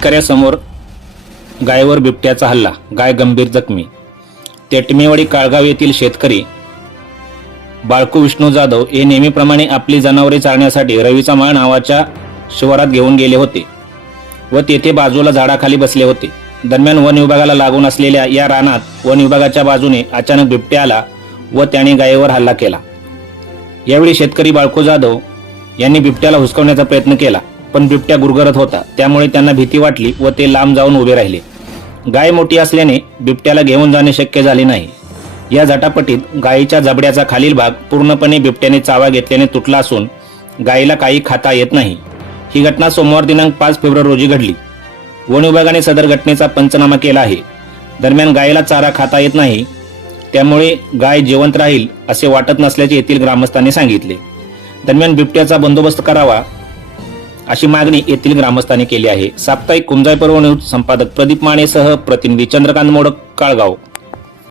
शेतकऱ्यासमोर गायवर बिबट्याचा हल्ला गाय गंभीर जखमी. तेटमेवाडी काळगाव येथील शेतकरी बाळकू विष्णू जाधव हे नेहमीप्रमाणे आपली जनावरे चारण्यासाठी रवीचा माळ नावाच्या शिवारात घेऊन गेले होते व तेथे बाजूला झाडाखाली बसले होते. दरम्यान वन विभागाला लागून असलेल्या या रानात वन विभागाच्या बाजूने अचानक बिबट्या आला व त्याने गायीवर हल्ला केला. यावेळी शेतकरी बाळकू जाधव यांनी बिबट्याला हुसकवण्याचा प्रयत्न केला. पण बिबट्या गुरगरत होता. त्यामुळे त्यांना भीती वाटली व ते लांब जाऊन उभे राहिले. गाय मोठी असल्याने बिबट्याला घेऊन जाणे शक्य झाले नाही. या झटापटीत गायीच्या जबड्याचा खालील भाग पूर्णपणे बिबट्याने चावा घेतल्याने तुटला असून गायीला काही खाता येत नाही. ही घटना सोमवार दिनांक पाच फेब्रुवारी रोजी घडली. वन विभागाने सदर घटनेचा पंचनामा केला आहे. दरम्यान गायीला चारा खाता येत नाही. त्यामुळे गाय जिवंत राहील असे वाटत नसल्याचे येथील ग्रामस्थांनी सांगितले. दरम्यान बिबट्याचा बंदोबस्त करावा अशी मागणी येथील ग्रामस्थांनी केली आहे. साप्ताहिक कुंजाई पर्व न्यूज संपादक प्रदीप मानेसह प्रतिनिधी चंद्रकांत मोडक काळगाव.